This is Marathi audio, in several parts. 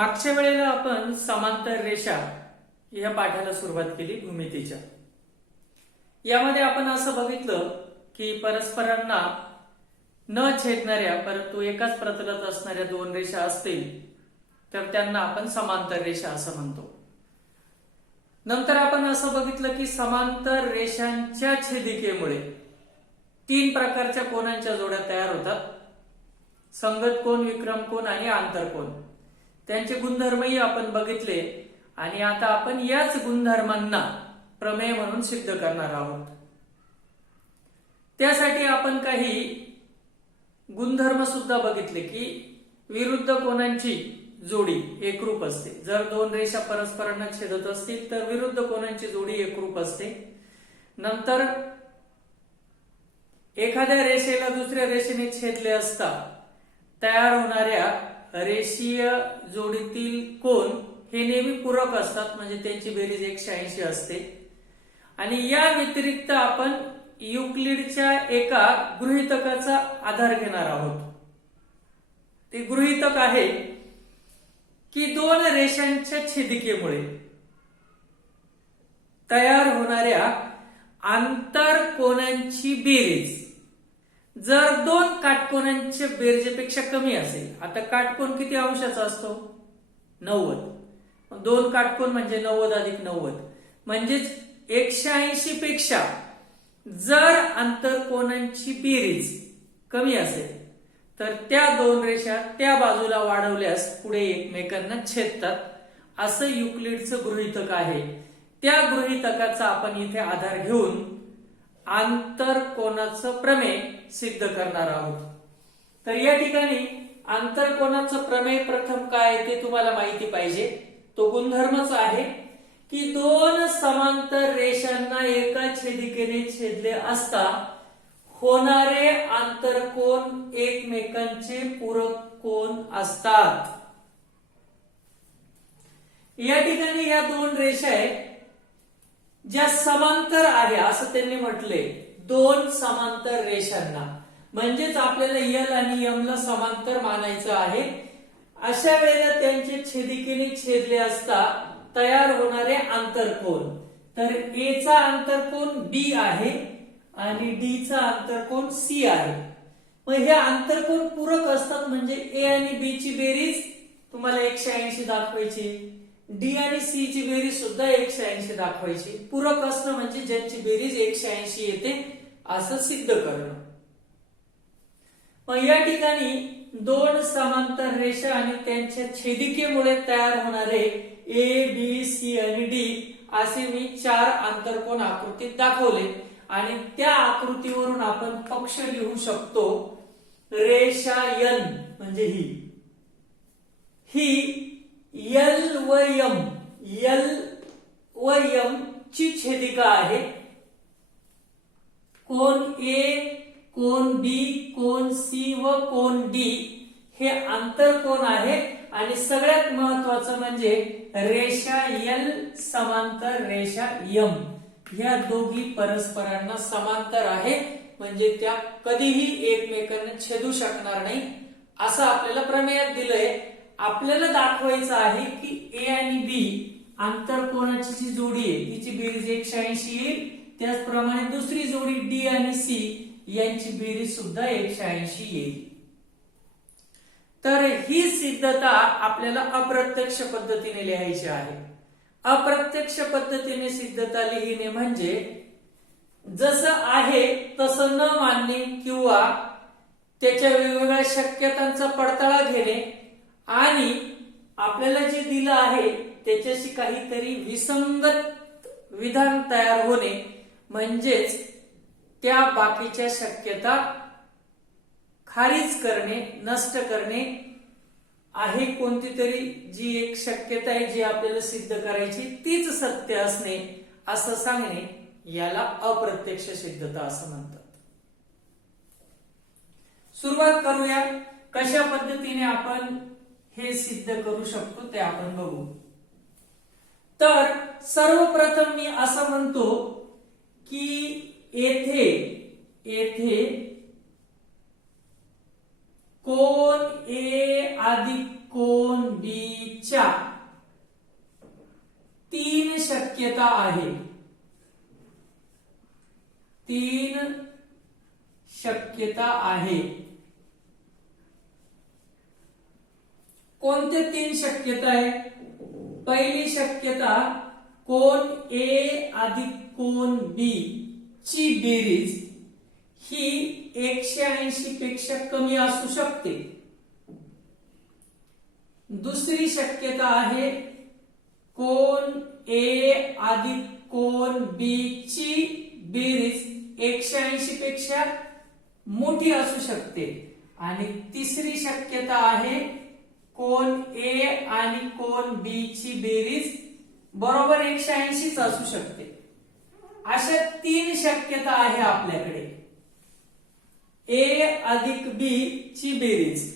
मागच्या वेळेला आपण समांतर रेषा या पाठाला सुरुवात केली भूमितीच्या. यामध्ये आपण असं बघितलं की परस्परांना न छेदणाऱ्या परंतु एकाच प्रतलात असणाऱ्या दोन रेषा असतील तर त्यांना आपण समांतर रेषा असं म्हणतो. नंतर आपण असं बघितलं की समांतर रेषांच्या छेदिकेमुळे तीन प्रकारच्या कोनांच्या जोड्या तयार होतात: संगत कोन, विक्रम कोन आणि आंतरकोन. त्यांचे गुणधर्मही आपण बघितले आणि आता आपण याच गुणधर्मांना प्रमेय म्हणून सिद्ध करणार आहोत. त्यासाठी आपण काही गुणधर्म सुद्धा बघितले की विरुद्ध कोनांची जोडी एकरूप असते. जर दोन रेषा परस्परांना छेदत असतील तर विरुद्ध कोनांची जोडी एकरूप असते. नंतर एखाद्या रेषेला दुसऱ्या रेषेने छेदले असता तयार होणाऱ्या रेषीय जोडीतील कोन हे नेहमी पूरक असतात, म्हणजे त्यांची बेरीज 180 असते. आणि या व्यतिरिक्त आपण युक्लिडच्या एका गृहीतकाचा आधार घेणार आहोत. ते गृहीतक आहे की दोन रेषांच्या छेदिकेमुळे तयार होणाऱ्या आंतरकोनांची बेरीज जर दोन काटकोनांच्या बेरजेपेक्षा कमी असेल. आता काटकोन किती अंशाचा असतो? 90. दोन काटकोन म्हणजे 90 अधिक 90 म्हणजेच 180 पेक्षा जर आंतरकोनांची बेरीज कमी असेल तर त्या दोन रेषा त्या बाजूला वाढवल्यास पुढे एकमेकांना छेदतात, असं युक्लिडचं गृहीतक आहे. त्या गृहीतकाचा आपण इथे आधार घेऊन आंतरकोनाचं प्रमेय सिद्ध करणार आहोत. तर या ठिकाणी आंतरकोनाचं प्रमेय प्रथम काय ते तुम्हाला माहिती पाहिजे. तो गुणधर्मच आहे की दोन समांतर रेषांना एका छेदिकेने छेदले असता होणारे आंतरकोन एकमेकांचे पूरक कोन असतात. या ठिकाणी या दोन रेषा आहेत ज्या समांतर आहे असं त्यांनी म्हटलंय. दोन समांतर रेषांना म्हणजेच आपल्याला एल आणि एम ला समांतर मानायचं आहे. अशा वेळेला त्यांचे छेदिकेने छेदले असता तयार होणारे आंतरकोन, तर ए चा आंतरकोन बी आहे आणि डी चा आंतरकोन सी आहे. मग हे आंतरकोन पूरक असतात, म्हणजे ए आणि बी ची बेरीज तुम्हाला 180 दाखवायची, डी आणि सी ची बेरीज सुद्धा 180 दाखवायची. पूरक असणं म्हणजे ज्यांची बेरीज 180 येते असं सिद्ध करणं. मग या ठिकाणी दोन समांतर रेषा आणि त्यांच्या छेदिकेमुळे तयार होणारे ए, बी, सी आणि डी असे मी 4 आंतरकोन आकृतीत दाखवले आणि त्या आकृतीवरून आपण पक्ष लिहू शकतो. रेषा एन म्हणजे ही एल व एम ची छेदिका आहे. कोन ए, कोन बी, कोन सी व कोन डी हे आंतरकोन आहे. आणि सगळ्यात महत्वाचं म्हणजे रेषा एल समांतर रेषा एम ह्या दोघी परस्परांना समांतर आहे, म्हणजे त्या कधीही एकमेकांना छेदू शकणार नाही असं आपल्याला प्रमेयात दिलंय. आपल्याला दाखवायचं आहे की ए आणि बी आंतरकोनाची जी जोडी आहे तिची बेरीज 180 येईल. त्याचप्रमाणे दुसरी जोडी डी आणि सी यांची बेरीज सुद्धा 180 येईल. तर ही सिद्धता आपल्याला अप्रत्यक्ष पद्धतीने लिहायची आहे. अप्रत्यक्ष पद्धतीने सिद्धता लिहिणे म्हणजे जसं आहे तसं न मानणे किंवा त्याच्या वेगवेगळ्या शक्यतांचा पडताळा घेणे आणि आपल्याला जे दिलं आहे त्याच्याशी काहीतरी विसंगत विधान तयार होणे, म्हणजेच त्या बाकीच्या शक्यता खारिज करणे, नष्ट करणे आहे. कोणती तरी जी एक शक्यता आहे जी आपल्याला सिद्ध करायची तीच सत्य असणे असं सांगणे याला अप्रत्यक्ष सिद्धता असं म्हणतात. सुरुवात करूया. कशा पद्धतीने आपण हे सिद्ध करू शकतो ते आपण बघू. तर सर्वप्रथम मी असं म्हणतो की येथे कोन ए अधिक कोन बी च्या 3 शक्यता आहे. 3 शक्यता आहे. कोणते 3 शक्यता आहे? पहिली शक्यता कोन ए अधिक कोन बी ची बेरीज ही 180 पेक्षा कमी असू शकते. दुसरी शक्यता आहे कोन ए अधिक कोन बी ची बेरीज 180 पेक्षा मोठी असू शकते. आणि तिसरी शक्यता आहे कोन ए आणि कोन बी ची बेरीज बरोबर 180 असू शकते. अशा 3 शक्यता आहे आपल्याकडे. ए अधिक बी ची बेरीज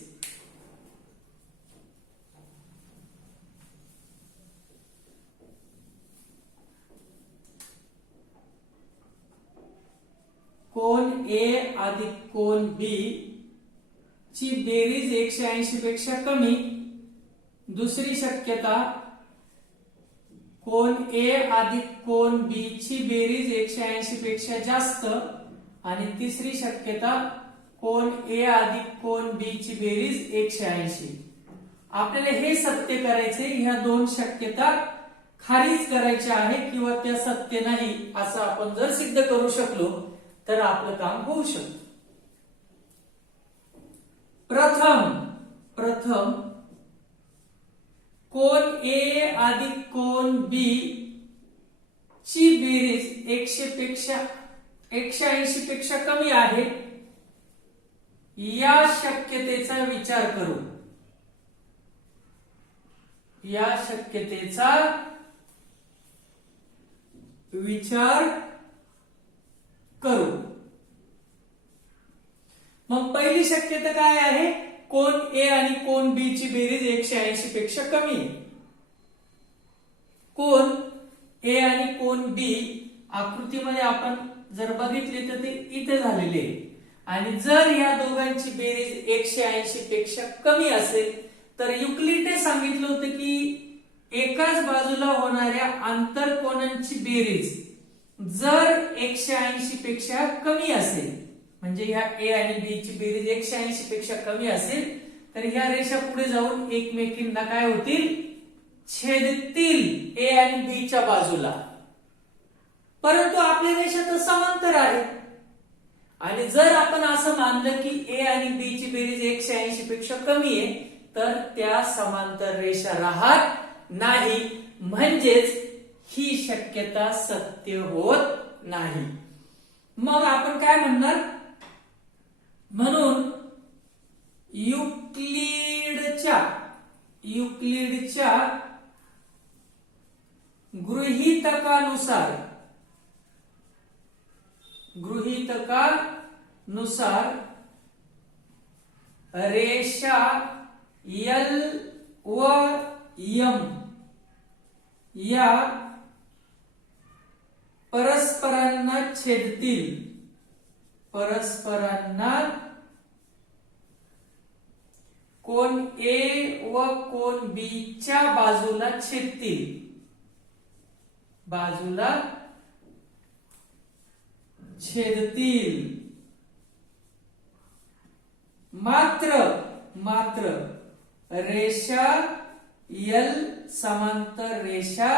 कोन ए अधिक कोन बी ची बेरीज 180 पेक्षा कमी. दुसरी शक्यता कोन ए अधिक कोन बी ची बेरीज 180 पेक्षा जास्त. आणि तिसरी शक्यता कोन ए अधिक कोन बी ची बेरीज 180. आपल्याला हे सत्य करायचे. ह्या 2 शक्यता खारिज करायच्या आहे किंवा त्या सत्य नाही असं आपण जर सिद्ध करू शकलो तर आपलं काम होऊ शकतं. प्रथम कोन ए अधिक कोन बी ची बेरीज 180 पेक्षा कमी आहे या शक्यतेचा विचार करू. या शक्यतेचा विचार करू. मग पहिली शक्यता काय आहे? कोन ए आणि कोन बी ची बेरीज 180 पेक्षा कमी आहे. कोन ए आणि कोन बी आकृतीमध्ये आपण जर बघितले तर ते इथे झालेले आहे. आणि जर या दोघांची बेरीज 180 पेक्षा कमी असेल तर युक्लिडने सांगितलं होतं की एकाच बाजूला होणाऱ्या आंतरकोनांची बेरीज जर 180 पेक्षा कमी असेल म्हणजे ह्या ए आणि बी ची बेरीज 180 पेक्षा कमी असेल तर ह्या रेषा पुढे जाऊन एकमेकींना काय होतील? छेदतील ए आणि बी च्या बाजूला. परंतु आपली रेषा तर समांतर आहे. आणि जर आपण असं मानलं की ए आणि बी ची बेरीज 180 पेक्षा कमी आहे तर त्या समांतर रेषा राहत नाही. म्हणजेच ही शक्यता सत्य होत नाही. मग आपण काय म्हणणार? म्हणून युक्लिडच्या गृहीतकानुसार रेषा एल व एम या परस्परांना छेदतील. कोन ए व कोन बी च्या बाजूला छेदतील. मात्र रेषा एल समांतर रेषा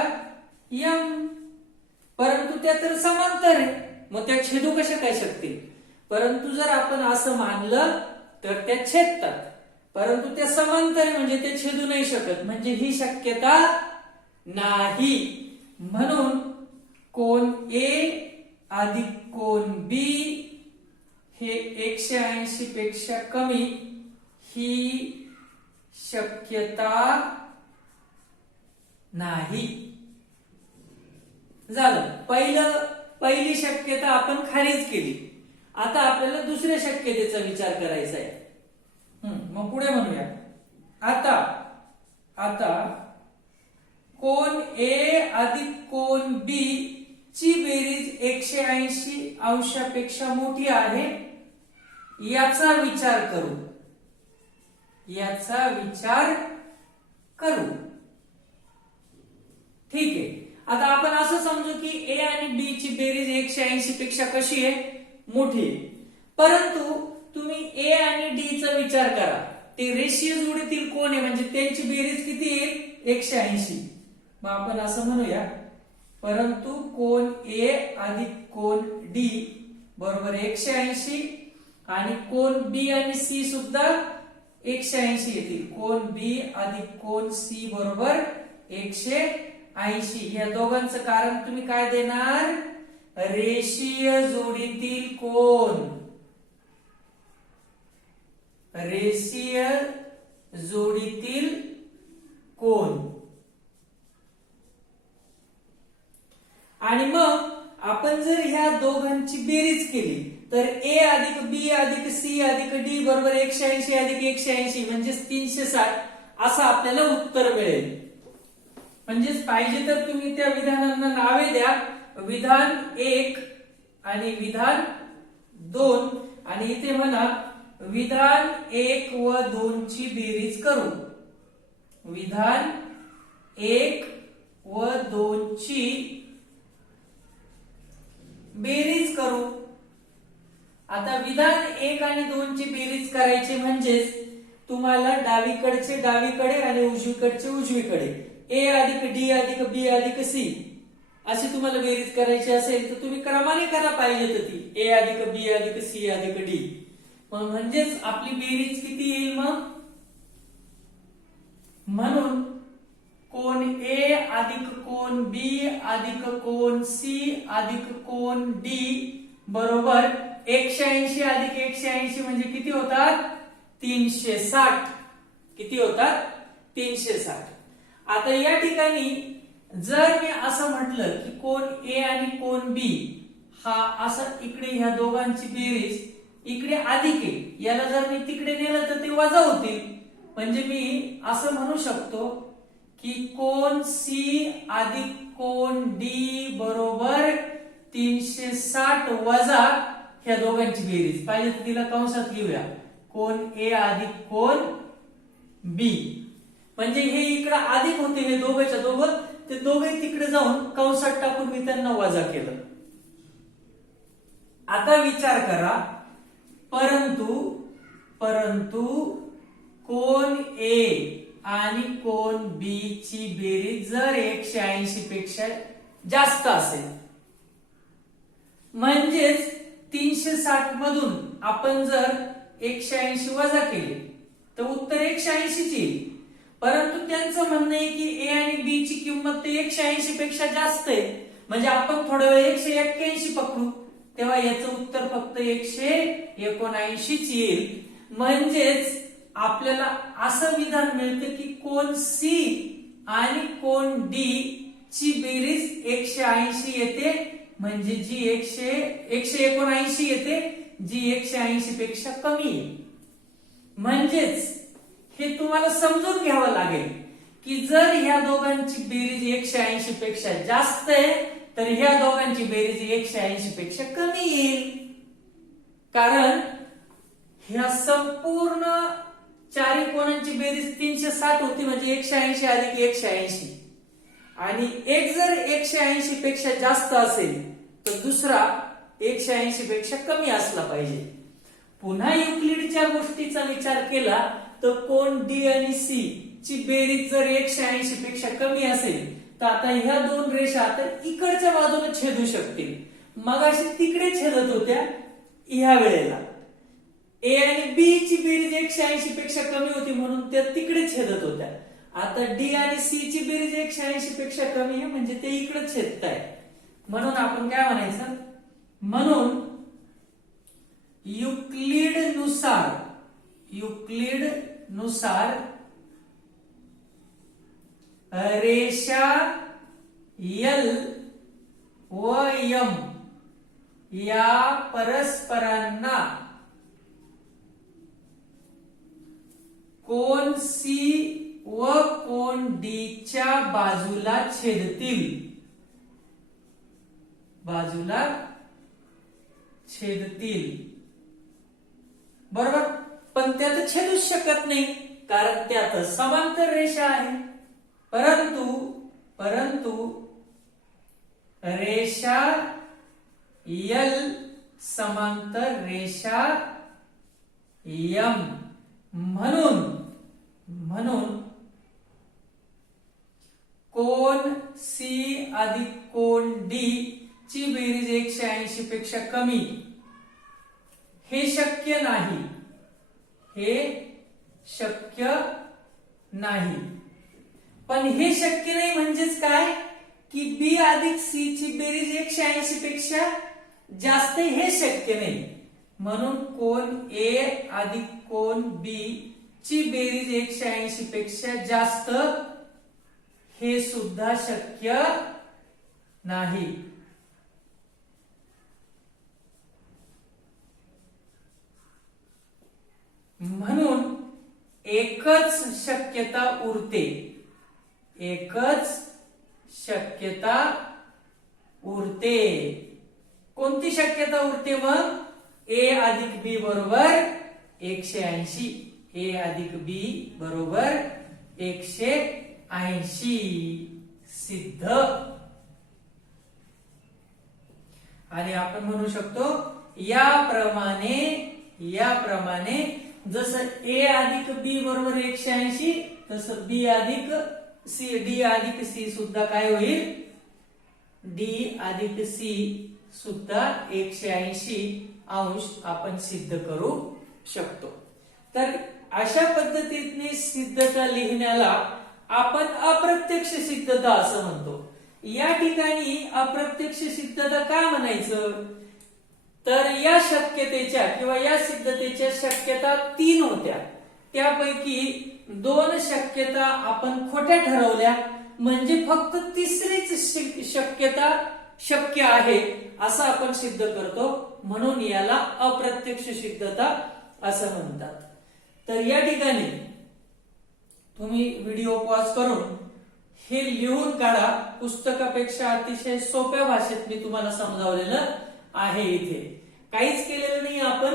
एम. परंतु त्या तर समांतर आहे मग त्या छेदू कशा काय शकतील? परंतु जर आपण असं मानलं तर त्या छेदतात. परंतु त्या समांतर आहे म्हणजे ते छेदू नाही शकत. म्हणजे ही शक्यता नाही. म्हणून कोन ए अधिक कोन बी हे 180 पेक्षा कमी ही शक्यता नाही. झालं. पहिली शक्यता आपण खारिज केली. आता आपल्याला दुसऱ्या शक्यतेचा विचार करायचा आहे. मग पुढे म्हणूया. आता कोन ए अधिक कोन बी ची बेरीज 180 अंशापेक्षा मोठी आहे याचा विचार करू. ठीक आहे. आता आपण असं समजू की ए आणि बी ची बेरीज 180 पेक्षा कशी आहे, मोठी आहे. परंतु तुम्ही ए आणि डी चा विचार करा, ते रेषीय जोडीतील कोण आहे, म्हणजे त्यांची बेरीज किती आहे, 180. मग आपण असं म्हणूया, परंतु कोण ए अधिक कोण डी बरोबर 180 आणि कोण बी आणि सी सुद्धा 180 येतील. कोण बी अधिक कोण सी बरोबर 180. या दोघांचं कारण तुम्ही काय देणार, रेषीय जोडीतील कोण. रेषीय जोडीतील कोण. आणि मग आपण जर ह्या दोघांची बेरीज केली तर ए अधिक बी अधिक सी अधिक डी बरोबर 180 अधिक 180 म्हणजे 360 असं आपल्याला उत्तर मिळेल. म्हणजेच पाहिजे तर तुम्ही त्या विधानांना नावे द्या, विधान 1 आणि विधान 2, आणि इथे म्हणा विधान 1 व 2 ची बेरीज करू. विधान 1 व 2 ची बेरीज करू. आता विधान 1 आणि 2 ची बेरीज करायची म्हणजेच तुम्हाला डावीकडचे डावीकडे आणि उजवीकडचे उजवीकडे, ए अधिक डी अधिक बी अधिक सी अशी तुम्हाला बेरीज करायची असेल तर तुम्ही क्रमाने करा पाहिजे तर ती ए अधिक बी अधिक सी अधिक डी. म्हणजेच आपली बेरीज किती येईल मग, म्हणून कोण ए अधिक कोण बी अधिक कोण सी अधिक कोण डी बरोबर 180 अधिक 180 म्हणजे किती होतात, 360. किती होतात, 360. आता या ठिकाणी जर मी असं म्हटलं की कोण ए आणि कोण बी हा असं इकडे ह्या दोघांची बेरीज इकडे अधिक आहे, याला जर मी तिकडे नेलं तर ते वजा होतील. म्हणजे मी असं म्हणू शकतो की कोण सी अधिक कोण डी बरोबर 360 वजा ह्या दोघांची बेरीज. पाहिजे तर तिला कंसात लिहूया, कोण ए अधिक कोण बी. म्हणजे हे इकडे अधिक होते हे दोघांच्या दोघं, ते दोघे तिकडे जाऊन कंसात टाकून मी त्यांना वजा केलं. आता विचार करा, परंतु कोण ए आणि कोण बी ची बेरीज जर 180 पेक्षा जास्त असेल, म्हणजेच 360 मधून आपण जर 180 वजा केले तर उत्तर 180 येईल. परंतु त्यांचं म्हणणं आहे की ए आणि बी ची किंमत ते 180 पेक्षा जास्त आहे, म्हणजे आपण थोडा वेळ 181 पकडू, तेव्हा याचं उत्तर फक्त 179 येईल. म्हणजेच आपल्याला असं विधान मिळतं की कोण सी आणि कोण डी ची बेरीज 180 येते, म्हणजे जी 179 येते, जी 180 पेक्षा कमी आहे. म्हणजेच हे तुम्हाला समजून घ्यावं लागेल की जर ह्या दोघांची बेरीज 180 पेक्षा जास्त आहे तर ह्या दोघांची बेरीज 180 पेक्षा कमी येईल. कारण ह्या संपूर्ण चारी कोणांची बेरीज 360 होती, म्हणजे 180 अधिक 180, आणि एक जर 180 पेक्षा जास्त असेल तर दुसरा 180 पेक्षा कमी असला पाहिजे. पुन्हा युक्लिडच्या गोष्टीचा विचार केला तर कोण डी आणि सी ची बेरीज जर 180 पेक्षा कमी असेल तर आता ह्या दोन रेषा आता इकडच्या बाजूला छेदू शकतील. मगाशी तिकडे छेदत होत्या, ह्या वेळेला ए आणि बी ची बेरीज 180 पेक्षा कमी होती म्हणून त्या तिकडे छेदत होत्या. आता डी आणि सी ची बेरीज 180 पेक्षा कमी आहे म्हणजे ते इकडे छेदताय. म्हणून आपण काय म्हणायचं, म्हणून युक्लिड नुसार रेषा एल व एम या परस्परांना कोण सी व कोण डी च्या बाजूला छेदतील. बरोबर, पण त्या तर छेदूच शकत नाही. कारण त्यात समांतर रेषा आहे. परंतु रेषा यल समांतर रेषा यम, म्हणून कोन सी अधिक कोन डी ची बेरीज 180 पेक्षा कमी हे शक्य नाही. पण हे शक्य नाही म्हणजेच काय की बी अधिक सी ची बेरीज 180 पेक्षा जास्त हे शक्य नाही. म्हणून कोन ए अधिक कोन बी ची बेरीज 180 पेक्षा जास्त हे सुद्धा शक्य नाही. म्हणून एकच शक्यता उरते. कोणती शक्यता उरते मग? ए अधिक बी बरोबर 180. ए अधिक बी बरोबर 180 सिद्ध. आणि आपण म्हणू शकतो याप्रमाणे जसं ए अधिक बी बरोबर 180 तसं बी अधिक सी डी अधिक सी सुद्धा काय होईल? डी अधिक सी सुद्धा 180 अंश आपण सिद्ध करू शकतो. तर अशा पद्धतीने सिद्धता लिहिण्याला आपण अप्रत्यक्ष सिद्धता असं म्हणतो. या ठिकाणी अप्रत्यक्ष सिद्धता का म्हणायचं? तर या शक्यतेच्या किंवा या सिद्धतेच्या शक्यता 3 होत्या. त्यापैकी 2 शक्यता आपण खोट्या ठरवल्या, म्हणजे फक्त तिसरीच शक्यता शक्य आहे असं आपण सिद्ध करतो. म्हणून याला अप्रत्यक्ष सिद्धता असं म्हणतात. तर या ठिकाणी तुम्ही व्हिडिओ पॉज करून हे लिहून काढा. पुस्तकापेक्षा अतिशय सोप्या भाषेत मी तुम्हाला समजावलेलं आहे. इथे काहीच केलेलं नाही आपण.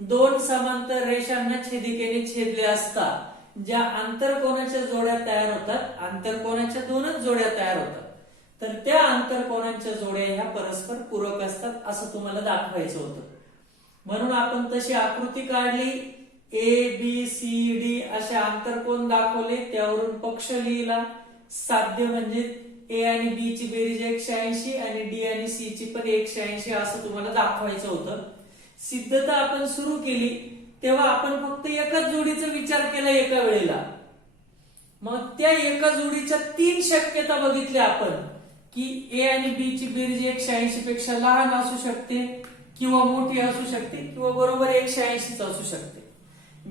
2 समांतर रेषांना छेदिकेने छेदले असता ज्या आंतरकोनाच्या जोड्या तयार होतात, आंतरकोनाच्या 2च जोड्या तयार होतात, तर त्या आंतरकोनांच्या जोड्या ह्या परस्पर पूरक असतात असं तुम्हाला दाखवायचं होतं. म्हणून आपण तशी आकृती काढली. ए बी सी डी असे आंतरकोन दाखवले, त्यावरून पक्ष लिहिला. साध्य म्हणजे ए आणि बी ची बेरीज 180 आणि डी आणि सी ची पण 180 असं तुम्हाला दाखवायचं होतं. सिद्धता आपण सुरू केली तेव्हा आपण फक्त एकाच जोडीचा विचार केला एका वेळेला. मग त्या एका जोडीच्या 3 शक्यता बघितल्या आपण की ए आणि बी ची बेरीज 180 पेक्षा लहान असू शकते किंवा मोठी असू शकते किंवा बरोबर 180 असू शकते.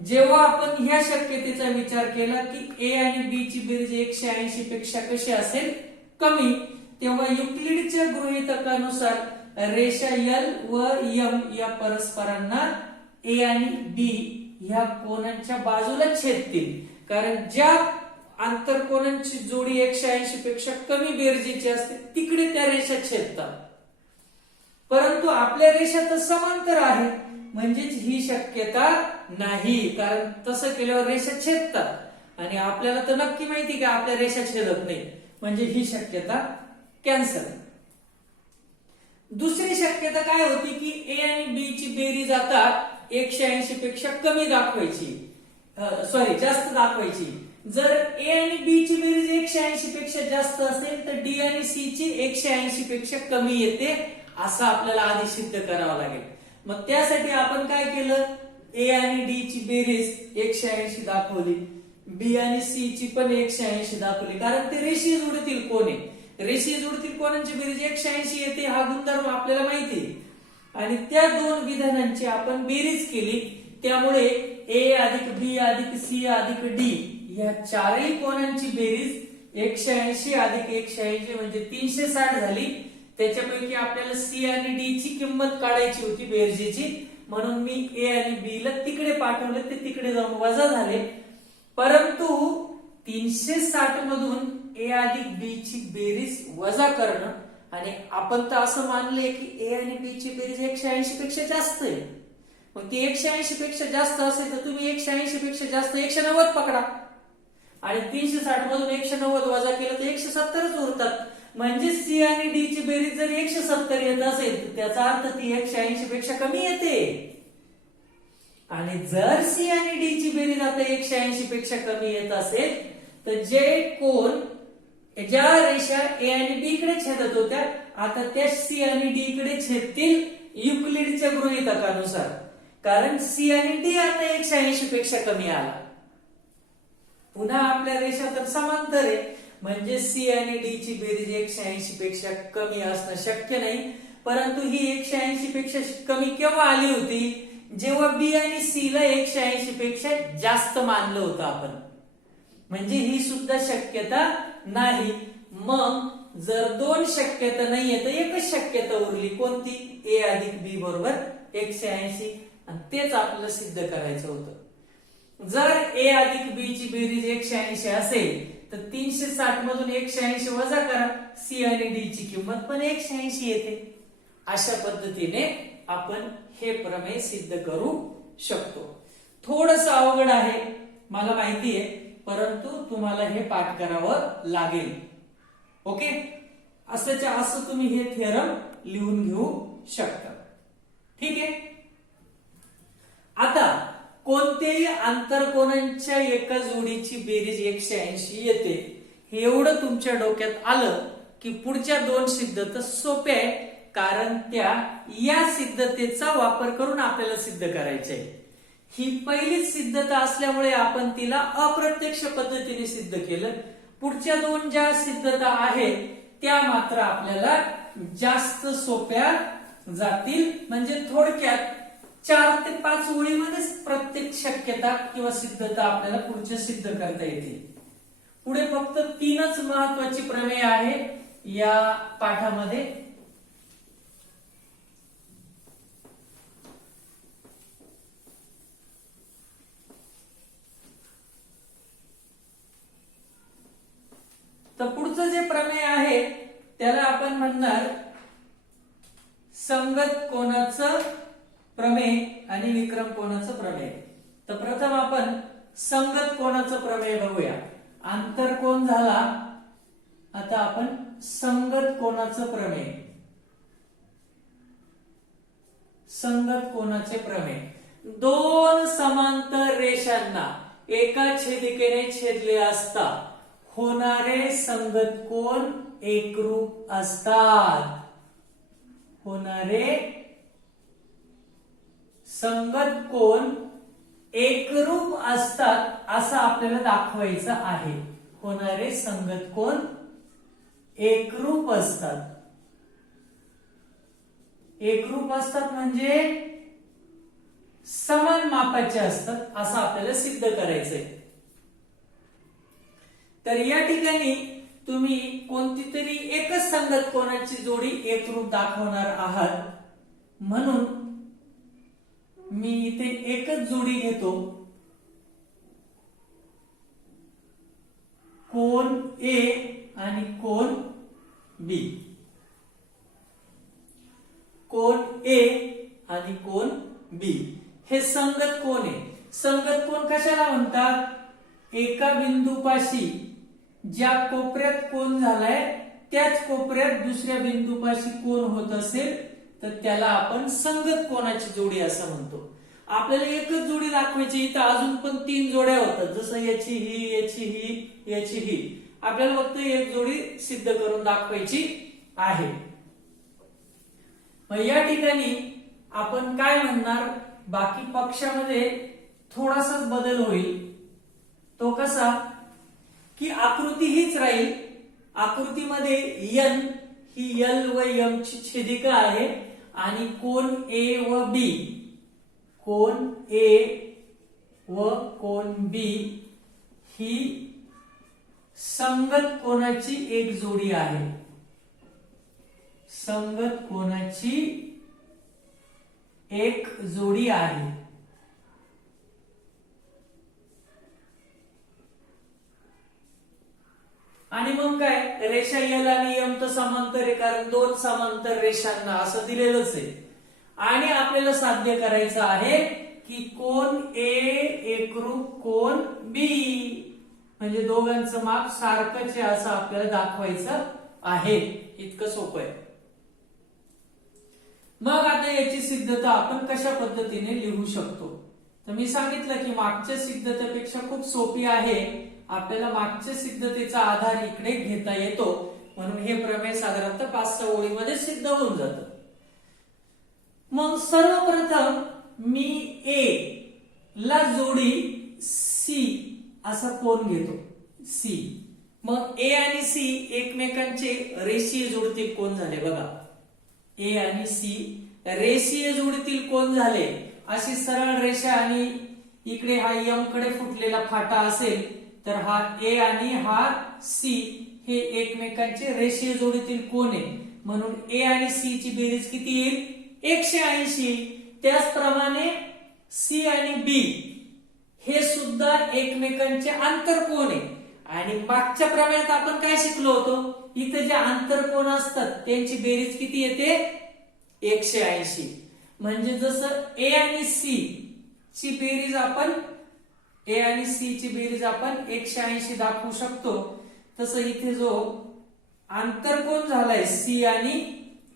जेव्हा आपण ह्या शक्यतेचा विचार केला की ए आणि बी ची बेरीज 180 पेक्षा कशी असेल? कमी, तेव्हा युक्लिडच्या गृहीतकानुसार रेषा यल व यम या परस्परांना ए आणि बी ह्या कोनांच्या बाजूला छेदतील. कारण ज्या आंतरकोनांची जोडी 180 पेक्षा कमी बेरजेची असते तिकडे त्या रेषा छेदतात. परंतु आपल्या रेषा तर समांतर आहे, म्हणजेच ही शक्यता नाही. कारण तसं केल्यावर रेषा छेदतात आणि आपल्याला तर नक्की माहिती का आपल्या रेषा छेदत नाही, म्हणजे ही शक्यता कॅन्सल. दुसरी शक्यता काय होती की ए आणि बी ची बेरीज आता 180 पेक्षा कमी जास्त दाखवायची. जर ए आणि बी ची बेरीज 180 पेक्षा जास्त असेल तर डी आणि सी ची 180 पेक्षा कमी येते असं आपल्याला आधी सिद्ध करावं लागेल. मग त्यासाठी आपण काय केलं? ए आणि डी ची बेरीज 180 दाखवली, बी आणि सी ची पण 180 दाखवली. कारण ते रेषीय जोडीतील कोण आहे. रेषीय जोडीतील कोणांची बेरीज 180 येते हा गुणधर्म आपल्याला माहिती आहे. आणि त्या 2 विधानांची आपण बेरीज केली, त्यामुळे ए अधिक बी अधिक सी अधिक डी या 4ही कोणांची बेरीज 180 अधिक 180 म्हणजे 360 झाली. त्याच्यापैकी आपल्याला सी आणि डी ची किंमत काढायची होती बेरजेची, म्हणून मी ए आणि बी ला तिकडे पाठवले, ते तिकडे जाऊन वजा झाले. परंतु 360 मधून ए अधिक बी ची बेरीज वजा करणं, आणि आपण तर असं मानले की ए आणि बी ची बेरीज 180 पेक्षा जास्त आहे, मग ती 180 पेक्षा जास्त असेल तर तुम्ही 180 पेक्षा जास्त 190 पकडा आणि 360 मधून 190 वजा केलं तर 170च उरतात. म्हणजे सी आणि डी ची बेरीज जर 170 येत असेल तर त्याचा अर्थ ती 180 पेक्षा कमी येते. आणि जर सी आणि डी ची बेरीज आता 180 पेक्षा कमी येत असेल तर जे कोण ज्या रेषा ए आणि बी कडे छेदत होत्या आता त्या सी आणि डी कडे छेदतील युक्लिडच्या गृहीतकानुसार. कारण सी आणि डी आता 180 पेक्षा कमी आला. पुन्हा आपल्या रेषा तर समांतर आहे म्हणजे सी आणि डी ची बेरीज 180 पेक्षा कमी असणं शक्य नाही. परंतु ही 180 पेक्षा कमी केव्हा आली होती? जेव्हा बी आणि सी ला 180 पेक्षा जास्त मानलं होतं आपण. म्हणजे ही सुद्धा शक्यता नाही. मग जर दोन शक्यता नाहीये तर एकच शक्यता उरली. कोणती? ए अधिक बी बरोबर 180. आणि तेच आपल्याला सिद्ध करायचं होतं. जर ए अधिक बी ची बेरीज 180 असेल तर 360 मधून 180 वजा करा, सी आणि डी ची किंमत पण 180 येते. अशा पद्धतीने आपण हे प्रमेय सिद्ध करू शकतो. थोडंसं अवघड आहे मला माहिती आहे, परंतु तुम्हाला हे पाठ करावं लागेल. ओके, असं तुम्ही हे थेरम लिहून घेऊ शकता. ठीक आहे. आता कोणत्याही आंतरकोनांच्या एका जोडीची बेरीज 180 येते हे एवढं तुमच्या डोक्यात आलं की पुढच्या दोन सिद्धता सोप्या आहे. कारण त्या या सिद्धतेचा वापर करून आपल्याला सिद्ध करायचे आहे. ही पहिलीच सिद्धता असल्यामुळे आपण तिला अप्रत्यक्ष पद्धतीने सिद्ध केलं. पुढच्या दोन ज्या सिद्धता आहेत त्या मात्र आपल्याला जास्त सोप्या जातील. म्हणजे थोडक्यात 4 ते 5 ओळीमध्येच प्रत्येक शक्यता किंवा सिद्धता आपल्याला पुढचे सिद्ध करता येते. पुढे फक्त 3च महत्वाची प्रमेय आहे या पाठामध्ये. तर पुढचं जे प्रमेय आहे त्याला आपण म्हणणार संगत कोनाचं प्रमेय आणि विक्रम कोनाचं प्रमेय. तर प्रथम आपण संगत कोनाचं प्रमेय बघूया. आंतरकोन झाला, आता आपण संगत कोनाचं प्रमेय. संगत कोनाचे प्रमेय. दोन समांतर रेषांना एका छेदिकेने छेदले असता होणारे संगत कोन एकरूप असतात. होणारे संगत कोन एकरूप असतात असं आपल्याला दाखवायचं आहे. होणारे संगत कोन एकरूप असतात. एकरूप असतात म्हणजे समान मापाचे असतात असं आपल्याला सिद्ध करायचंय. तर या ठिकाणी तुम्ही कोणती तरी एकच संगत कोनाची जोडी एकरूप दाखवणार आहात. म्हणून मी इथे एकच जोडी घेतो. कोन ए आणि कोन बी. कोन ए आणि कोन बी हे संगत कोन आहे. संगत कोन कशाला म्हणतात? एका बिंदूपाशी ज्या कोपऱ्यात कोन झालाय त्याच कोपऱ्यात दुसऱ्या बिंदूपाशी कोन होत असेल तर त्याला आपण संगत कोनाची जोडी असं म्हणतो. आपल्याला एकच जोडी दाखवायची, इथं अजून पण 3 जोड्या होतात. जसं याची ही, याची ही, याची ही. आपल्याला फक्त एक जोडी सिद्ध करून दाखवायची आहे. मग या ठिकाणी आपण काय म्हणणार? बाकी पक्षामध्ये थोडासाच बदल होईल. तो कसा की आकृती हीच राहील. आकृतीमध्ये n ही l व m ची छेदिका आहे आणि कोन A व B, कोन A व कोन B ही संगत कोनाची एक जोडी आहे. संगत कोनाची एक जोडी आहे. आणि मग काय, रेषा L आणि M तर समांतर आहे कारण दोन समांतर रेषांना असं दिलेलंच आहे. आणि आपल्याला साध्य करायचं आहे की कोन ए एकरूप कोन बी, म्हणजे दोघांचं माप सारखंच आहे असं आपल्याला दाखवायचं आहे. इतकं सोपं आहे. मग आता याची सिद्धता आपण कशा पद्धतीने लिहू शकतो? तर मी सांगितलं की मागच्या सिद्धतेपेक्षा खूप सोपी आहे. आपल्याला मागच्या सिद्धतेचा आधार इकडे घेता येतो, म्हणून हे प्रमेय साधारणतः 5-6 ओळीमध्ये सिद्ध होऊन जातं. मग सर्वप्रथम मी ए ला जोडी सी असा कोन घेतो, सी. मग ए आणि सी एकमेकांचे रेषीय जोडीतील कोन झाले बघा. ए आणि सी रेषीय जोडीतील कोन झाले. अशी सरळ रेषा आणि इकडे हा यम कडे फुटलेला फाटा असेल तर हा ए आणि हा सी हे एकमेकांचे रेषीय जोडीतील कोन आहे, म्हणून ए आणि सी ची बेरीज किती येईल? 180. त्याचप्रमाणे सी आणि बी हे सुद्धा एकमेकांचे आंतरकोन आहे. आणि मागच्या प्रमेयात आपण काय शिकलो होतो? इथे जे आंतरकोन असतात त्यांची बेरीज किती येते? 180. म्हणजे जसं ए आणि सी ची बेरीज आपण 180 दाखवू शकतो, तसं इथे जो आंतरकोन झालाय सी आणि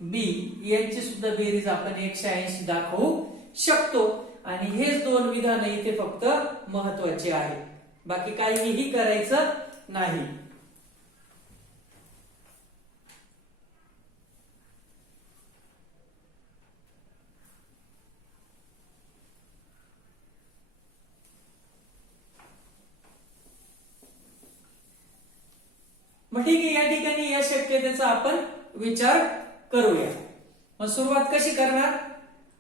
बी यांची सुद्धा बेरीज आपण 180 दाखवू शकतो. आणि हेच दोन विधान इथे फक्त महत्वाचे आहे, बाकी काहीही करायचं नाही. मग ठीक आहे, या ठिकाणी या शक्यतेचा आपण विचार करूया. मग सुरुवात कशी करणार?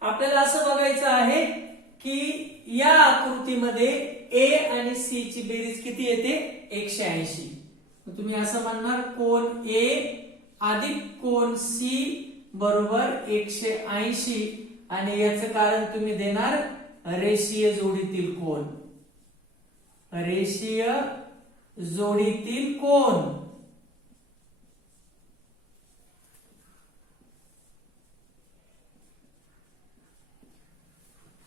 आपल्याला असं बघायचं आहे की या आकृतीमध्ये ए आणि सी ची बेरीज किती येते? 180. तुम्ही असं म्हणणार कोन ए अधिक कोन सी बरोबर 180, आणि याचं कारण तुम्ही देणार रेषीय जोडीतील कोन. रेषीय जोडीतील कोन.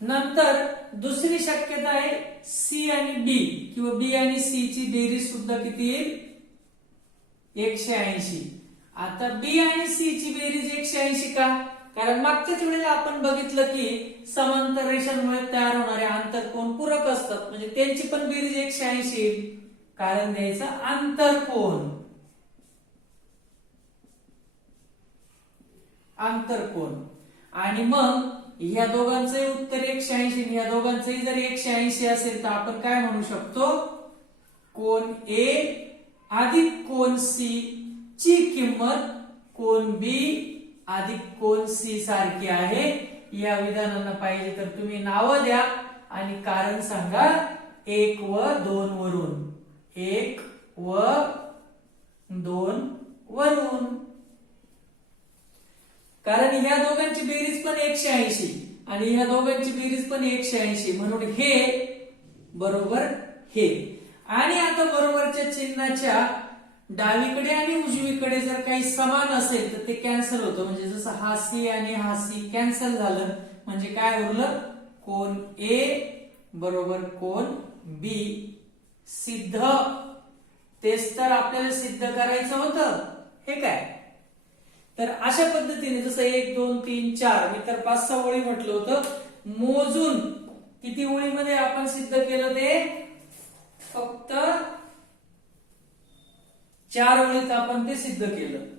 नंतर दुसरी शक्यता आहे सी आणि बी किंवा बी आणि सी ची बेरीज सुद्धा किती येईल? 180. आता बी आणि सी ची बेरीज 180 का? कारण मागच्याच वेळेला आपण बघितलं की समांतर रेषांमुळे तयार होणारे आंतरकोन पूरक असतात, म्हणजे त्यांची पण बेरीज 180 येईल. कारण द्यायचं आंतरकोन. आंतरकोन. आणि मग ह्या दोघांचंही उत्तर 180, ह्या दोघांचंही जर 180 असेल तर आपण काय म्हणू शकतो? कोन ए अधिक कोन सी ची किंमत कोन बी अधिक कोन सी सारखी आहे. या विधानांना पाहिजे तर तुम्ही नावं द्या आणि कारण सांगा 1 व 2 वरून. 1 व 2 वरून. कारण ह्या दोघांची बेरीज पण 180 आणि ह्या दोघांची बेरीज पण 180, म्हणून हे बरोबर हे. आणि आता बरोबरच्या चिन्हाच्या डावीकडे आणि उजवीकडे जर काही समान असेल तर ते कॅन्सल होतं, म्हणजे जसं हा सी आणि हा सी कॅन्सल झालं, म्हणजे काय उरलं? कोन ए बरोबर कोन बी. सिद्ध. तेच तर आपल्याला सिद्ध करायचं होतं. हे काय? तर अशा पद्धतीने जसं 1 2 3 4 मी तर 5-6 ओळी म्हटलं होतं, मोजून किती ओळीमध्ये आपण सिद्ध केलं? ते फक्त 4 ओळीत आपण ते सिद्ध केलं.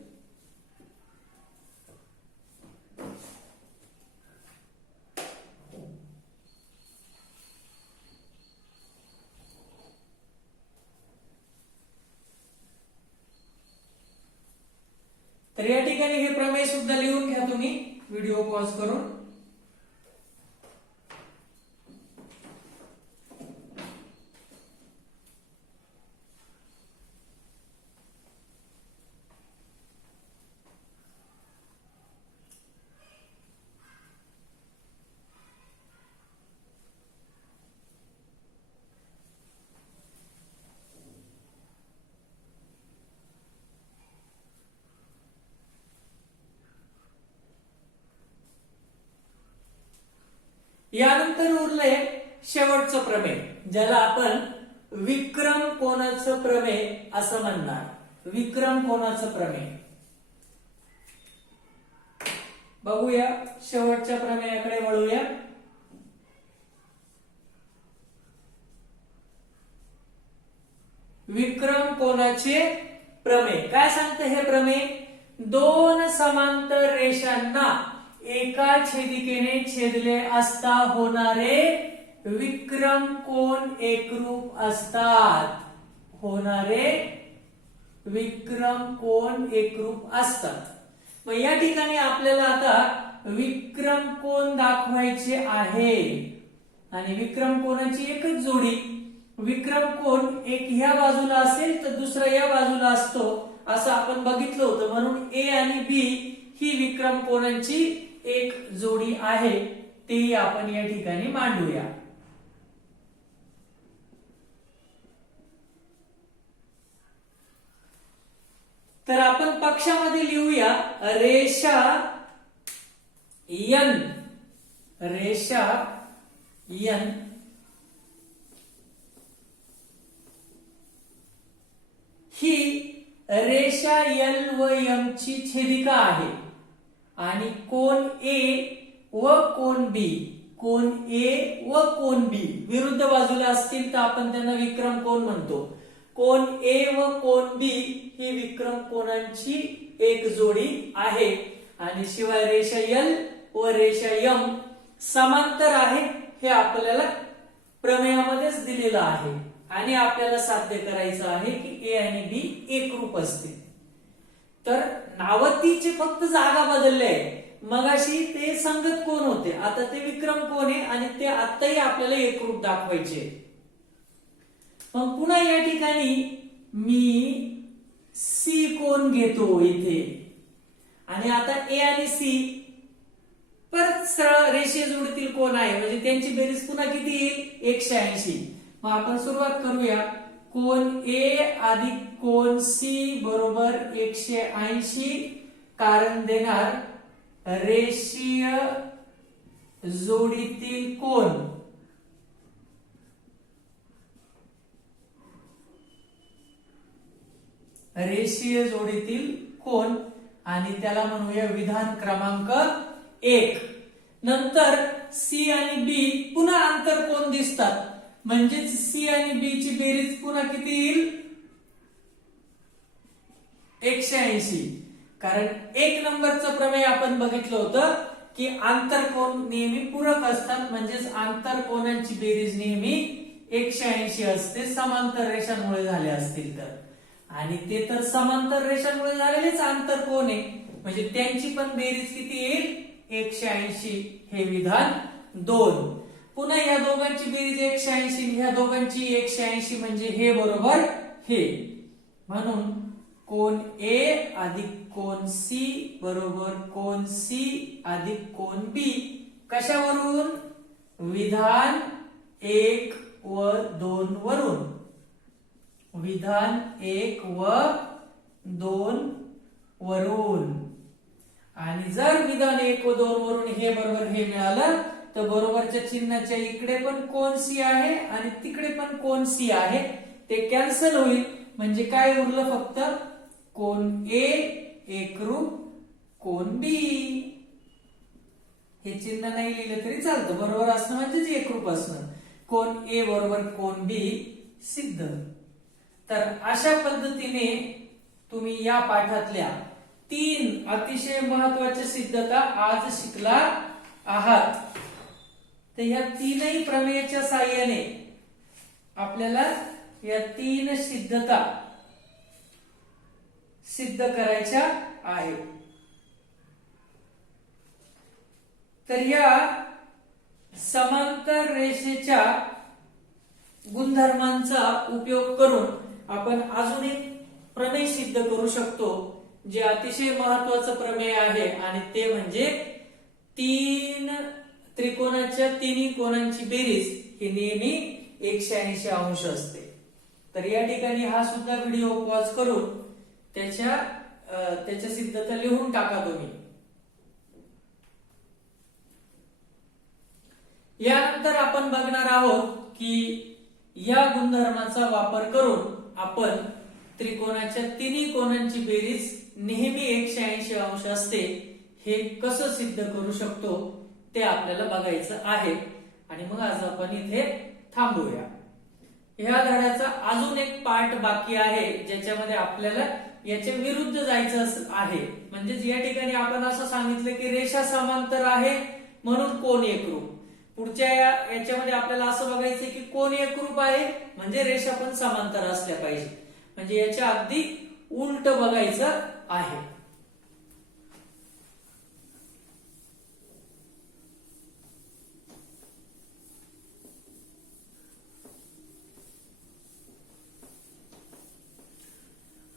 तर या ठिकाणी हे प्रमेय सुद्धा लिहून घ्या तुम्ही व्हिडिओ पॉज करून. यानंतर उरलंय शेवटचं प्रमेय, ज्याला आपण विक्रम कोनाचं प्रमेय असं म्हणणार। विक्रम कोनाचं प्रमेय बघूया, शेवटच्या प्रमेयाकडे वळूया। विक्रम कोनाचे प्रमेय काय सांगते हे प्रमेय? दोन समांतर रेषांना एका छेदिकेने छेदले असता होणारे विक्रम कोन एकरूप असतात। होणारे विक्रम कोन एकरूप असतात। मग या ठिकाणी आपल्याला आता विक्रम कोन दाखवायचे आहे आणि विक्रम कोनाची एकच जोडी। विक्रम कोन एक ह्या बाजूला असेल तर दुसरा या बाजूला असतो असं आपण बघितलं होतं, म्हणून ए आणि बी ही विक्रम कोनांची एक जोडी आहे, तेही आपण या ठिकाणी मांडूया। तर आपण पक्षामध्ये लिहूया रेषा एन, रेषा एन ही रेषा एल व एम ची छेदिका आहे आणि कोन ए व कोन बी, कोन ए व कोन बी विरुद्ध बाजूला असतील तर आपण त्यांना विक्रम कोन म्हणतो। कोन ए व कोन बी ही विक्रम कोनांची एक जोडी आहे आणि शिवाय रेषा एल व रेषा एम समांतर आहे हे आपल्याला प्रमेयामध्येच दिलेलं आहे आणि आपल्याला साध्य करायचं आहे की ए आणि बी एकरूप असतील। तर नावतीचे फक्त जागा बदलले आहे, मगाशी ते संगत कोन होते, आता ते विक्रम कोन आहे आणि ते आत्ताही आपल्याला एकरूप दाखवायचे। मग पुन्हा या ठिकाणी मी सी कोन घेतो इथे आणि आता ए आणि सी परत सरळ रेषे जोडीतील कोन आहे, म्हणजे त्यांची बेरीज पुन्हा किती येईल 180। मग आपण सुरुवात करूया। कोन ए अधिक कोन सी बरोबर 180 कारण देणार रेषीय जोडीतील कोन। रेषीय जोडीतील कोन आणि त्याला म्हणूया विधान क्रमांक 1। नंतर सी आणि बी पुन्हा आंतर कोन दिसतात, म्हणजेच सी आणि बी ची बेरीज पुन्हा किती येईल 180। कारण एक नंबरचं प्रमेय आपण बघितलं होतं की आंतरकोन नेहमी पूरक असतात, म्हणजेच आंतरकोनांची बेरीज नेहमी 180 असते समांतर रेषांमुळे झाले असतील तर, आणि ते तर समांतर रेषांमुळे झालेलेच आंतरकोन आहे, म्हणजे त्यांची पण बेरीज किती येईल 180। हे विधान 2। पुन्हा या दोघांची बेरीज 180, ह्या दोघांची 180 म्हणजे हे बरोबर हे, म्हणून कोन ए अधिक कोन सी बरोबर कोन सी अधिक कोन बी कशावरून? विधान 1 व 2 वरून। विधान 1 व 2 वरून। आणि जर विधान 1 व 2 वरून हे बरोबर हे मिळालं तर बरोबरच्या चिन्हाच्या इकडे पण कोन सी आहे आणि तिकडे पण कोन सी आहे, ते कॅन्सल होईल, म्हणजे काय उरलं फक्त कोन ए एकरूप कोन बी। हे चिन्ह नाही लिहिलं तरी चालतं, बरोबर असणं म्हणजेच एकरूप असणं। कोन ए बरोबर कोन बी सिद्ध। तर अशा पद्धतीने तुम्ही या पाठातल्या 3 अतिशय महत्वाच्या सिद्धता आज शिकला आहात। तर या तीनही प्रमेयाच्या साहाय्याने आपल्याला या 3 सिद्धता सिद्ध करायच्या आहेत। तर या समांतर रेषेच्या गुणधर्मांचा उपयोग करून आपण अजून एक प्रमेय सिद्ध करू शकतो, जे अतिशय महत्वाचं प्रमेय आहे आणि ते म्हणजे 3 त्रिकोणाच्या तिन्ही कोनांची बेरीज ही नेहमी 180 अंश असते। तर या ठिकाणी हा सुद्धा व्हिडिओ पॉज करून त्याच्या सिद्धता लिहून टाका तुम्ही। यानंतर आपण बघणार आहोत की या गुणधर्माचा वापर करून आपण त्रिकोणाच्या तिन्ही कोनांची बेरीज नेहमी 180 अंश असते हे कसं सिद्ध करू शकतो ते आपल्याला बघायचं आहे. आणि मग आज आपण इथे थांबूया. ह्या धड्याचा अजून एक पार्ट बाकी आहे ज्याच्यामध्ये आपल्याला याच्या विरुद्ध जायचं आहे. म्हणजे या ठिकाणी आपण असं सांगितलं की रेषा समांतर आहे म्हणून कोन एकरूप. पुढच्या याच्यामध्ये आपल्याला असं बघायचं की कोन एकरूप आहे म्हणजे रेषा पण समांतर असल्या पाहिजे. म्हणजे याच्या अगदी उलट बघायचं आहे.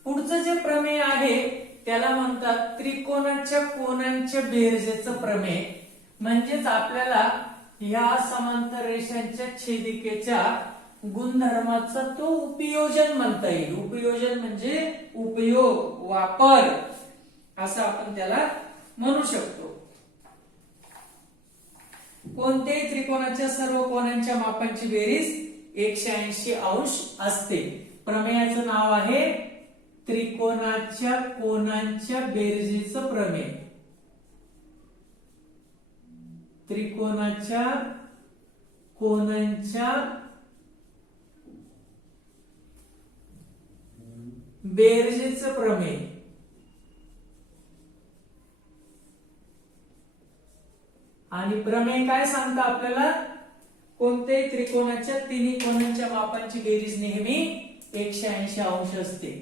पुढचं जे प्रमेय आहे त्याला म्हणतात त्रिकोणाच्या कोनांच्या बेरजेचं प्रमेय. म्हणजेच आपल्याला या समांतर रेषांच्या छेदिकेच्या गुणधर्माचा तो उपयोजन म्हणता येईल. उपयोजन म्हणजे उपयोग, वापर असं आपण त्याला म्हणू शकतो. कोणत्याही त्रिकोणाच्या सर्व कोनांच्या मापांची बेरीज 180 अंश असते. प्रमेयाचं नाव आहे त्रिकोणाच्या कोनांच्या बेरजेचं प्रमेय. त्रिकोणाच्या कोनांच्या बेरजेचं प्रमेय. आणि प्रमेय काय सांगतं आपल्याला? कोणत्याही त्रिकोणाच्या तिन्ही कोनांच्या मापांची बेरीज नेहमी 180 अंश असते.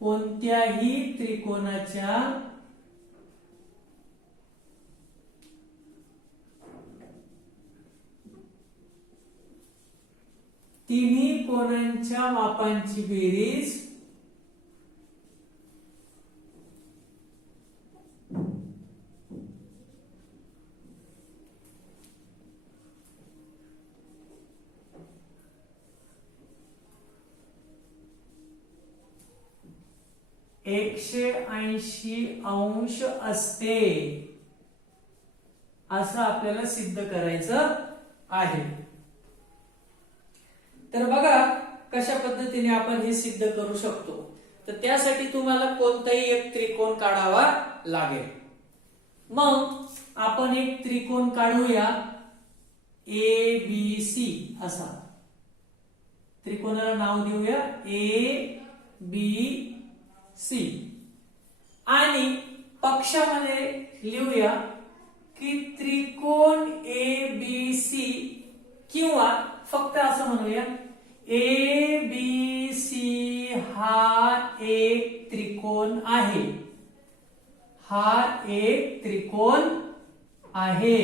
कोणत्याही त्रिकोणाच्या तिन्ही कोनांच्या मापांची बेरीज एकशे 180 अंश असते असं आपल्याला सिद्ध करायचं आहे. तर बघा कशा पद्धतीने आपण हे सिद्ध करू शकतो. तर त्यासाठी तुम्हाला कोणताही एक त्रिकोण काढावा लागेल. मग आपण एक त्रिकोण काढूया ABC असा. त्रिकोणाला नाव देऊया ABC आणि पक्षामध्ये लिहूया की त्रिकोण ABC किंवा फक्त असं म्हणूया ABC हा एक त्रिकोण आहे. हा एक त्रिकोण आहे.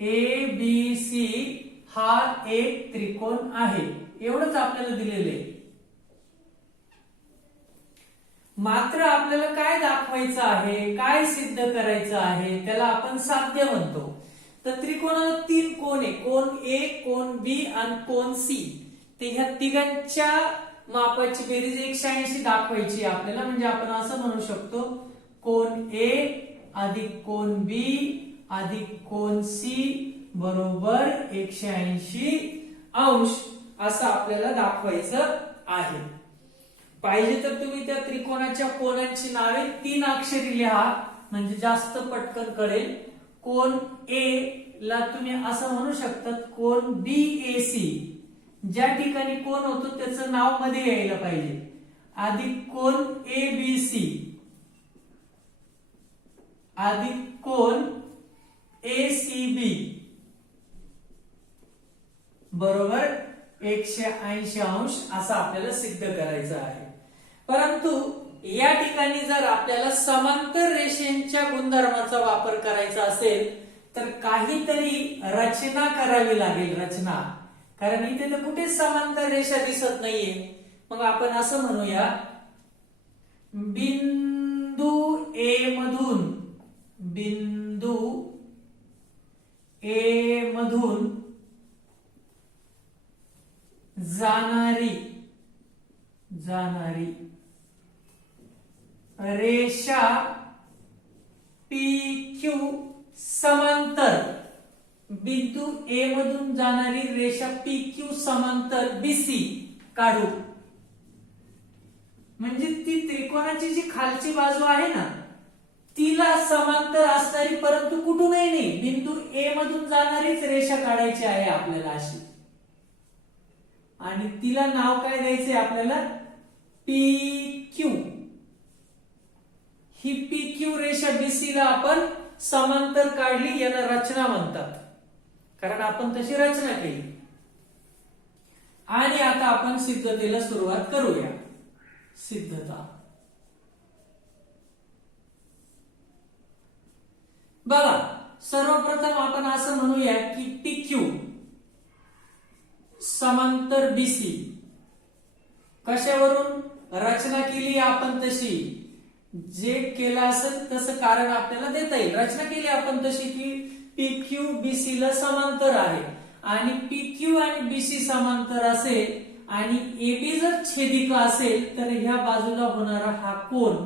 ABC हा एक त्रिकोण आहे. एवढंच आपल्याला दिलेलं आहे. मात्र आपल्याला काय दाखवायचं आहे, काय सिद्ध करायचं आहे त्याला आपण साध्य म्हणतो. तर त्रिकोणाला 3 कोन आहे. कोन A, कोन B आणि कोन C. ते ह्या तिघांच्या मापाची बेरीज 180 दाखवायची आपल्याला. म्हणजे आपण असं म्हणू शकतो कोन A अधिक कोन B अधिक कोन C बरोबर 180 अंश असं आपल्याला दाखवायचं आहे. पाहिजे तर तुम्ही त्या त्रिकोणाच्या कोनांची नावे 3 अक्षरी लिहा म्हणजे जास्त पटकन कळेल. कोन A ला तुम्ही असं म्हणू शकतात कोन BAC. ज्या ठिकाणी कोन होतो त्याचं नाव मध्ये यायला पाहिजे. अधिक कोन ABC अधिक कोन ACB बरोबर 180 अंश असं आपल्याला सिद्ध करायचं आहे. परंतु या ठिकाणी जर आपल्याला समांतर रेषेच्या गुणधर्माचा वापर करायचा असेल तर काहीतरी रचना करावी लागेल. रचना, कारण इथे तर कुठेच समांतर रेषा दिसत नाहीये. मग आपण असं म्हणूया बिंदू A मधून जाणारी रेषा PQ समांतर बिंदू ए मधून जाणारी रेषा पी क्यू समांतर बीसी काढू. म्हणजे ती त्रिकोणाची जी खालची बाजू आहे ना तिला समांतर असणारी, परंतु कुठूनही नाही, बिंदू ए मधून जाणारीच रेषा काढायची आहे आपल्याला अशी. आणि तिला नाव काय द्यायचंय आपल्याला, पी क्यू. ही पी क्यू रेषा बीसी ला आपण समांतर काढली, याला रचना म्हणतात, कारण आपण तशी रचना केली. आणि आता आपण सिद्धतेला सुरुवात करूया. सिद्धता बघा, सर्वप्रथम आपण असं म्हणूया की पी क्यू समांतर बीसी. कशावरून रचना केली आपण तशी, जे केलं असेल तसं कारण आपल्याला देता येईल. रचना केली आपण तशी की पी क्यू बीसी ला समांतर आहे, आणि पी क्यू आणि बीसी समांतर असेल आणि एबी जर छेदिका असेल तर ह्या बाजूला होणारा हा कोन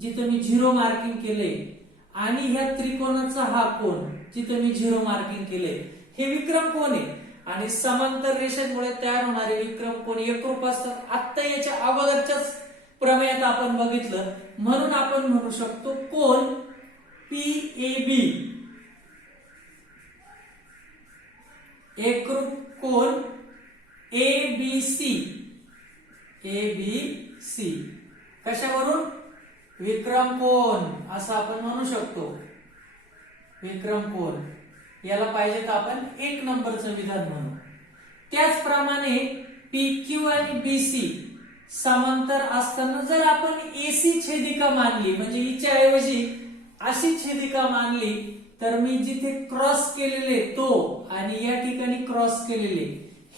जिथे मी झिरो मार्किंग केले, आणि ह्या त्रिकोणाचा हा कोन जिथे मी झिरो मार्किंग केले, हे विक्रम कोन आहे. आणि समांतर रेषेमुळे तयार होणारे विक्रम कोन एकरूप असतात. आता याच्या अगोदरच्याच प्रमेयात आपण बघितलं, म्हणून आपण म्हणू शकतो कोन पीएबी एकरूप कोन एबीसी. एबीसी कशावरून, विक्रम कोन असं आपण म्हणू शकतो. विक्रम कोन याला पाहिजे तर आपण एक नंबरचं विधान म्हणू. त्याचप्रमाणे पी क्यू आणि बीसी समांतर असताना जर आपण एसी छेदिका मानली, म्हणजे हिच्या ऐवजी अशी छेदिका मानली, तर मी जिथे क्रॉस केलेले तो आणि या ठिकाणी क्रॉस केलेले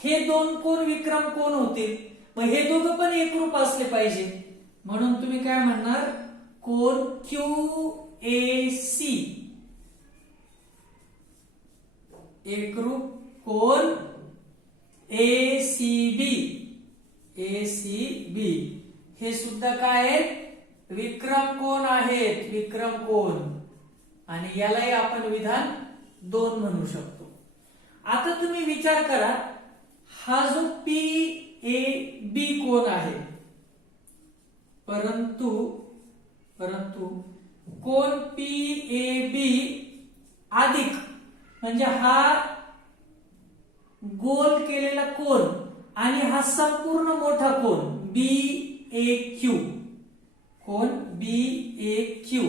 हे दोन कोन विक्रम कोन होतील. मग हे दोघं पण एकरूप असले पाहिजे, म्हणून तुम्ही काय म्हणणार, कोन क्यू ए सी एकरूप कोन एसीबी. एसीबी हे सुद्धा काय आहेत, विक्रम कोन आहेत, विक्रम कोन. आणि यालाही आपण विधान 2 म्हणू शकतो. आता तुम्ही विचार करा, हा जो पी ए बी कोन आहे, परंतु कोन पी ए बी अधिक म्हणजे हा गोल केलेला कोन आणि हा संपूर्ण मोठा कोन बी ए क्यू, कोन बी ए क्यू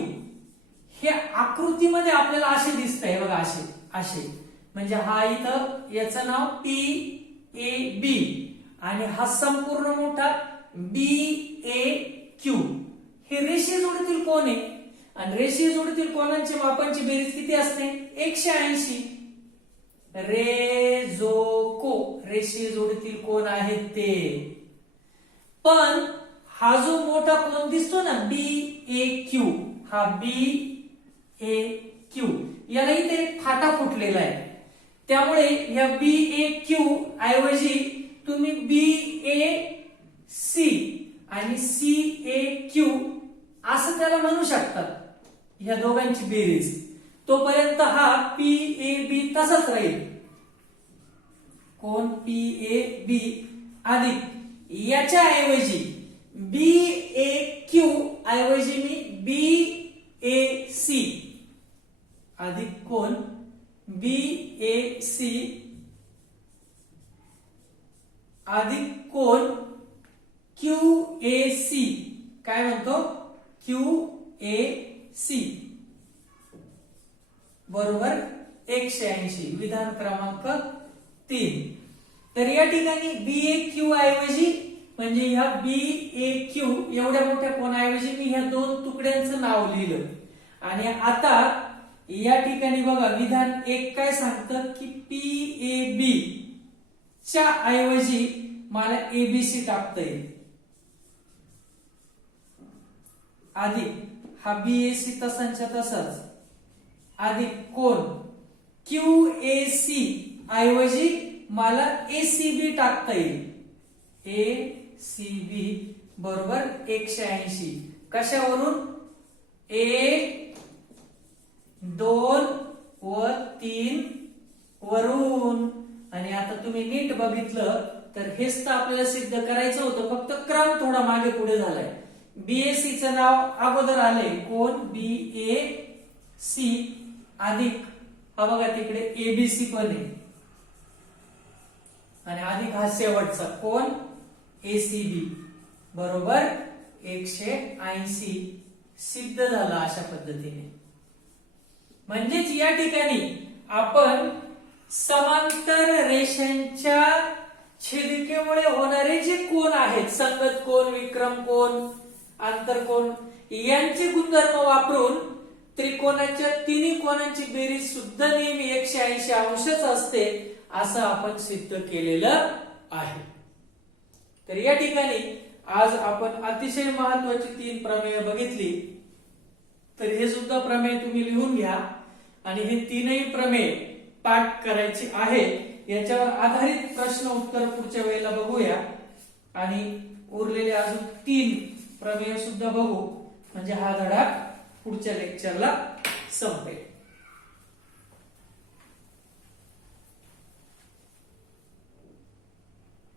हे आकृतीमध्ये आपल्याला असे दिसतंय बघा, असे असे. म्हणजे हा इथं याचं नाव पी ए बी आणि हा संपूर्ण मोठा बी ए क्यू. हे रेषीय जोडीतील कोन आहे, आणि रेषीय जोडीतील कोनांची मापांची बेरीज किती असते, 180. रेषीय जोडीतील कोन आहेत ते. पण हा जो मोठा कोन दिसतो ना बी ए क्यू, हा बी ए क्यू, याला इथे फाटा फुटलेला आहे. त्यामुळे या बी ए क्यू ऐवजी तुम्ही बी ए सी आणि सी ए क्यू असं त्याला म्हणू शकतात, या दोघांची बेरीज. तोपर्यंत हा पी ए बी तसाच राहील, कोन पी ए बी अधिक याच्या ऐवजी बी ए क्यू ऐवजी मी बी ए सी अधिक कोन बी ए सी अधिक कोन क्यू ए सी काय म्हणतो, क्यू ए सी बरोबर 180. विधान क्रमांक 3. तर या ठिकाणी बी ए क्यू ऐवजी म्हणजे ह्या बी ए क्यू एवढ्या मोठ्या कोणाऐवजी मी ह्या दोन तुकड्यांचं नाव लिहिलं. आणि आता या ठिकाणी बघा विधान 1 काय सांगतं की पी ए बी च्या ऐवजी मला एबीसी टाकता येईल, अधिक हा बीएसी तसांच्या तसाच अधिक कोन क्यू ए सी ऐवजी मला एसीबी टाकता येईल, एसीबी बरोबर 180. कशावरून, 1 2 व 3 वरून. आणि आता तुम्ही नीट बघितलं तर हेच तर आपल्याला सिद्ध करायचं होतं, फक्त क्रम थोडा मागे पुढे झालाय. बीएसी चं नाव अगोदर आलंय, कोण बीएसी अधिक हा बघा तिकडे एबीसी पण आहे, आणि अधिक हा शेवटचा कोण एसीबी बरोबर 180 सिद्ध झाला अशा पद्धतीने. म्हणजेच या ठिकाणी आपण समांतर रेषांच्या छेदिकेमुळे होणारे जे कोन आहेत, संगत कोन, विक्रम कोन, आंतरकोन, यांचे गुणधर्म वापरून त्रिकोणाच्या तिन्ही कोनांची बेरीज सुद्धा नेहमी 180 अंशच असते असं आपण सिद्ध केलेलं आहे. तर या ठिकाणी आज आपण अतिशय महत्वाची 3 प्रमेय बघितली. तर हे सुद्धा प्रमेय तुम्ही लिहून घ्या आणि हे 3ही प्रमेय पाठ करायची आहे. याच्यावर आधारित प्रश्न उत्तर पुढच्या वेळेला बघूया आणि उरलेले अजून 3 प्रमेय सुद्धा बघू, म्हणजे हा धडा पुढच्या लेक्चरला संपेल.